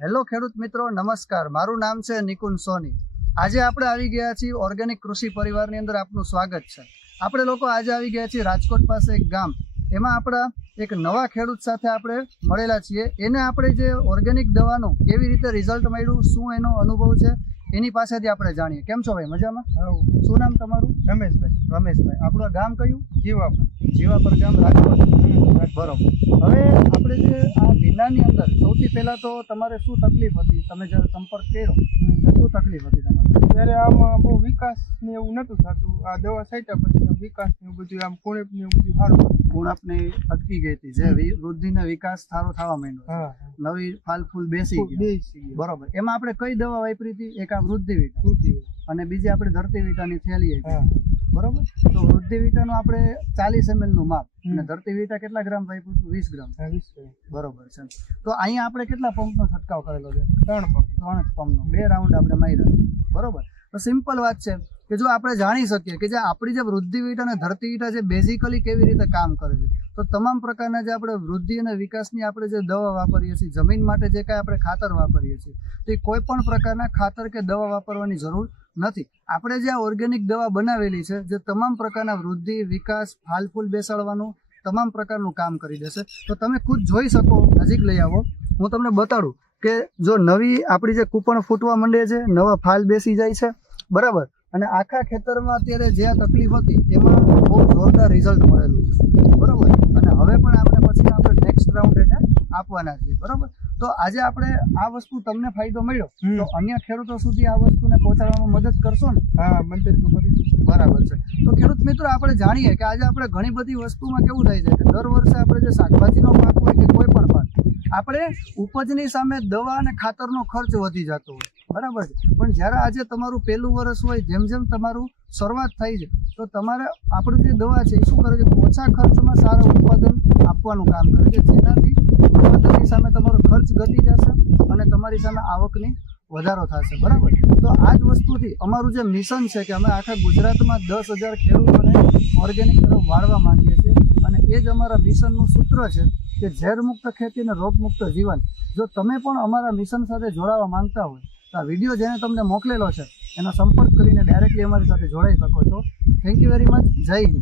Hello ખેડૂત મિત્રો, નમસ્કાર. મારું નામ છે નિકુંજ સોની. આજે આપણે આવી ગયા છીએ ઓર્ગેનિક કૃષિ પરિવારની અંદર. આપનું સ્વાગત છે. આપણે લોકો આજે આવી ગયા છીએ રાજકોટ પાસે એક ગામ. એમાં આપણા એક નવા ખેડૂત સાથે આપણે મળેલા છીએ. એને આપણે જે ઓર્ગેનિક દવાનું કેવી રીતે રિઝલ્ટ મળ્યું, શું એનો અનુભવ છે, એની પાસેથી આપણે જાણીએ. કેમ છો ભાઈ? મજામાં? શું નામ તમારું? રમેશભાઈ. રમેશભાઈ. આપણું ગામ કયું? જીવાપર ગામ, રાજકોટ. બરોબર. હવે આપણે જે આ ભીનાની અંદર સૌથી પહેલાં તો તમારે શું તકલીફ હતી? તમે જ્યારે સંપર્ક કર્યો તો શું તકલીફ હતી તમારે? ત્યારે આમાં બહુ વિકાસ ને એવું નતું થતું. આ દવા છાંટ્યા પછી આમ વિકાસ ને એવું બધું, આમ કુણપ ને એવું બધું સારું. ગુણપની અટકી ગઈ હતી, જે વૃદ્ધિને વિકાસ સારો થવા માંડ્યો. હા, નવી ફાલ ફૂલ બેસી ગઈ. બરોબર. એમાં આપણે કઈ દવા વાપરી હતી? એક આ વૃદ્ધિ વિટા અને બીજી આપણે ધરતી વિટાની થેલી હતી. બરોબર. તો વૃદ્ધિ વિટાનું આપણે 40 ml નું માપ અને ધરતી વિટા કેટલા ગ્રામ વાપર્યું? 20 ગ્રામ. બરોબર છે. તો અહીંયા આપણે કેટલા પંપનો છંટકાવ કરેલો છે? 3 પંપનો. 2 રાઉન્ડ આપણે માર્યા છે. બરોબર. તો સિમ્પલ વાત છે કે જો આપણે જાણી શકીએ કે જે આપણી જે વૃદ્ધિ વિટા અને ધરતી વિટા જે બેઝિકલી કેવી રીતે કામ કરે છે, તો તમામ પ્રકારના જે આપણે વૃદ્ધિ અને વિકાસની આપણે જે દવા વાપરીએ છીએ, જમીન માટે જે કાંઈ આપણે ખાતર વાપરીએ છીએ, તો એ કોઈ પણ પ્રકારના ખાતર કે દવા વાપરવાની જરૂર નથી. આપણે જે આ ઓર્ગેનિક દવા બનાવેલી છે, જે તમામ પ્રકારના વૃદ્ધિ, વિકાસ, ફાલ ફૂલ બેસાડવાનું તમામ પ્રકારનું કામ કરી દેશે. તો તમે ખુદ જોઈ શકો. નજીક લઈ આવો, હું તમને બતાડું કે જો નવી આપણી જે કૂપણ ફૂટવા માંડે છે, નવા ફાલ બેસી જાય છે. બરાબર. અને આખા ખેતરમાં અત્યારે જે આ તકલીફ હતી એમાં બહુ જોરદાર રિઝલ્ટ મળેલું છે. બરાબર. અને હવે પણ આપણે નેક્સ્ટ રાઉન્ડ એને આપવાના છીએ. બરાબર. તો આજે આપણે આ વસ્તુ તમને ફાયદો મળ્યો તો અન્ય ખેડૂતો સુધી આ વસ્તુને પહોંચાડવામાં મદદ કરશો ને? હા, મદદ તો કરી. બરાબર છે. તો ખેડૂત મિત્રો, આપણે જાણીએ કે આજે આપણે ઘણી બધી વસ્તુમાં કેવું થાય છે કે દર વર્ષે આપણે જે શાકભાજીનો પાક હોય કે કોઈ પણ પાક, આપણે ઉપજની સામે દવા અને ખાતરનો ખર્ચ વધી જતો હોય. બરાબર છે. પણ જ્યારે આજે તમારું પહેલું વર્ષ હોય, જેમ જેમ તમારું શરૂઆત થઈ છે, તો તમારે આપણી જે દવા છે એ શું કરે છે? ઓછા ખર્ચમાં સારું ઉત્પાદન આપવાનું કામ કરે છે, જેનાથી ઉત્પાદનની સામે તમારો ખર્ચ ઘટી જશે અને તમારી સામે આવકની વધારો થશે. બરાબર. તો આ જ વસ્તુથી અમારું જે મિશન છે કે અમે આખા ગુજરાતમાં 10,000 ખેડૂતોને ઓર્ગેનિક તરફ વાળવા માંગીએ છીએ. અને એ જ અમારા મિશનનું સૂત્ર છે કે ઝેરમુક્ત ખેતી અને રોગમુક્ત જીવન. જો તમે પણ અમારા મિશન સાથે જોડાવા માંગતા હોય તો આ વિડીયો જેને તમને મોકલેલો છે એનો સંપર્ક કરીને ડાયરેક્ટલી અમારી સાથે જોડાઈ શકો છો. Thank you very much. જય હિન્દ.